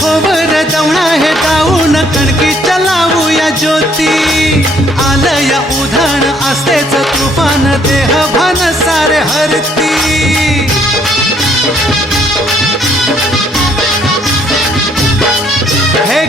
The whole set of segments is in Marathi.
खोबर दवणा हे दाऊन कणकीच्या लावूया ज्योती आलया उधाण असतेच तुफान देह भान सारे हरती हे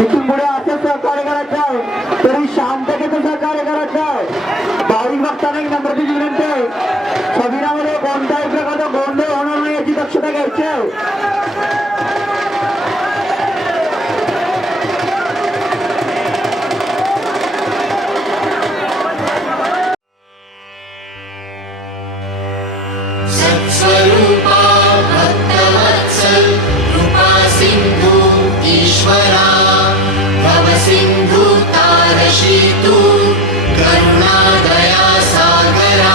इथून पुढे असं सहकार्य करायचं आहे तरी शांततेचं सहकार्य करायचं आहे भाविक भक्तांना एक नम्रतेची विनंती आहे शरीरामध्ये कोणत्याही प्रकारचा गोंधळ होणार नाही याची दक्षता घ्यायची आहे सत्स्वरूपा भक्तवत्सल कृपा सिंधु ईश्वरा भव सिंधु तारशी तू करुणा दया सागरा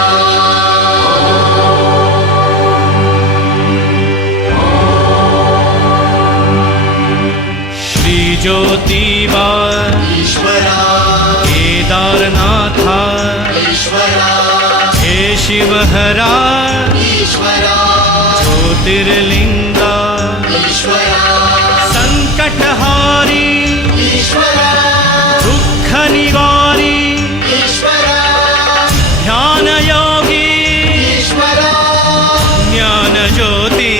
श्री ज्योतिबा ईश्वरा केदारनाथा ईश्वरा हे शिवहरा ईश्वरा ज्योतिर्लिंगा ईश्वरा संकटहारी ईश्वरा दुःख निवारी ईश्वरा ध्यान योगी ईश्वरा ज्ञान ज्योती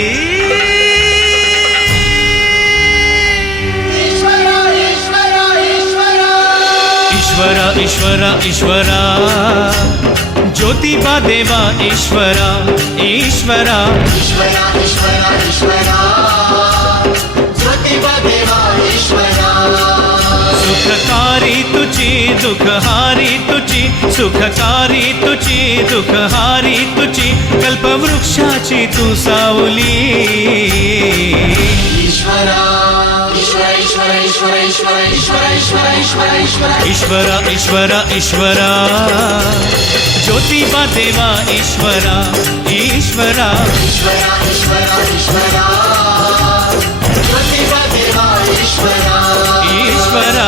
ईश्वरा ईश्वरा ईश्वरा ईश्वरा ईश्वरा ज्योतिबा देवा ईश्वरा ईश्वरा ईश्वरा ईश्वरा ईश्वरा ज्योतिबा देवा ईश्वरा सुखकारी तुझी दुःखहारी तुझी सुखकारी तुझी दुःखहारी तुझी कल्पवृक्षाची तू सावली ईश्वरा ईश्वरा ईश्वरा ईश्वरा ईश्वरा ईश्वरा ईश्वरा ईश्वरा ईश्वरा ईश्वरा ईश्वरा ईश्वरा ज्योतिबा देवा ईश्वरा ईश्वरा ईश्वरा ईश्वरा ईश्वरा ज्योतिबा देवा ईश्वरा ईश्वरा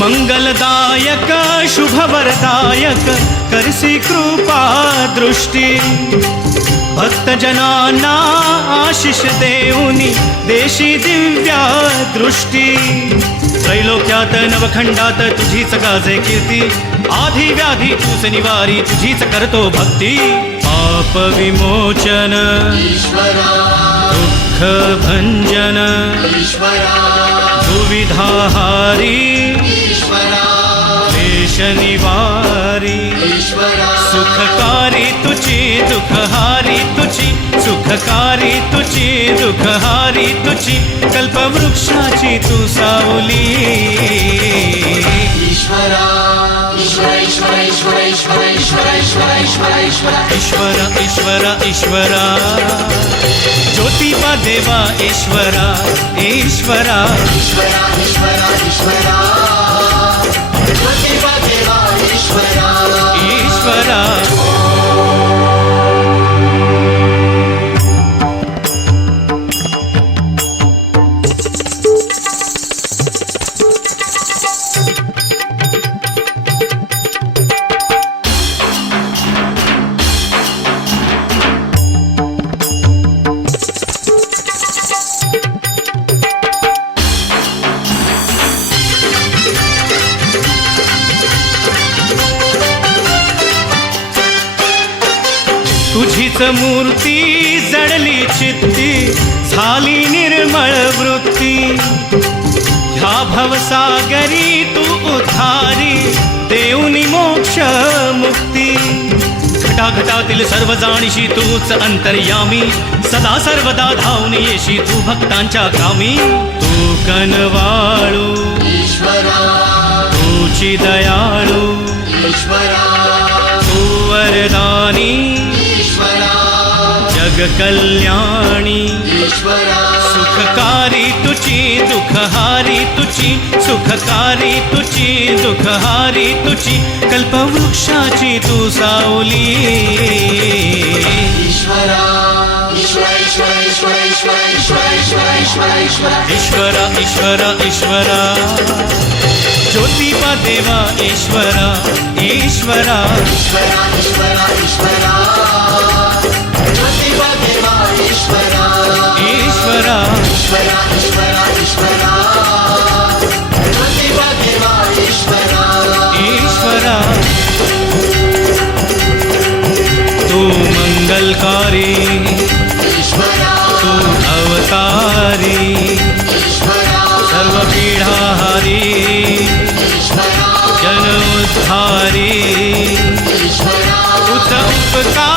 मंगलदायक शुभवरदायक करसी कृपा दृष्टी भक्तजनांना आशिष देऊनी देशी दिव्या दृष्टी त्रैलोक्यात नवखंडात तुझीच गाजे कीर्ती आधी व्याधी तूच निवारी तुझीच करतो भक्ती पाप विमोचन ईश्वरा दुःख भंजन ईश्वरा दुविधाहारी ईश्वरा क्लेश निवारी ईश्वरा सुखकारी तुझी दुःखहारी तुझी सुखकारी तुझी दुःखहारी तुझी कल्पवृक्षाची तू सावली ईश्वरा ईश्वरा ईश्वरा ईश्वरा ईश्वरा ईश्वरा ईश्वरा ईश्वरा ईश्वरा ईश्वरा ईश्वरा ईश्वरा ज्योतिबा देवा ईश्वरा ईश्वरा ईश्वरा ईश्वरा ईश्वरा ज्योतिबा देवा ईश्वरा ईश्वरा तुझीच मूर्ती जडली चित्ती झाली निर्मळ वृत्ती ह्या भवसागरी तू उद्धारी देऊनी मोक्ष मुक्ती घटाघटातील सर्व जाणीशी तूच अंतर्यामी सदा सर्वदा धावून येशी तू भक्तांच्या कामी तू कनवाळू ईश्वरा तूची दयाळू ईश्वरा तू वरदानी ईश्वरा जग कल्याणी ईश्वरा सुखकारी तुची दुःखहारी तुची सुखकारी तुची दुःखहारी तुची कल्पवृक्षाची तू सावली ईश्वरा ईश्वरा ईश्वरा ईश्वरा ईश्वरा ईश्वरा ईश्वरा ईश्वरा ईश्वरा ईश्वरा ईश्वरा ज्योतिबा देवा ईश्वरा ईश्वरा ईश्वरा ईश्वरा ईश्वरा ज्योतिबा देवा ईश्वरा ईश्वरा ईश्वरा ईश्वरा ईश्वरा ज्योतिबा देवा ईश्वरा ईश्वरा तू मंगलकारी ईश्वरा तू अवतारी ईश्वरा सर्व पीडाहारी ईश्वरा जन उद्धारी ईश्वरा तुझ उपकार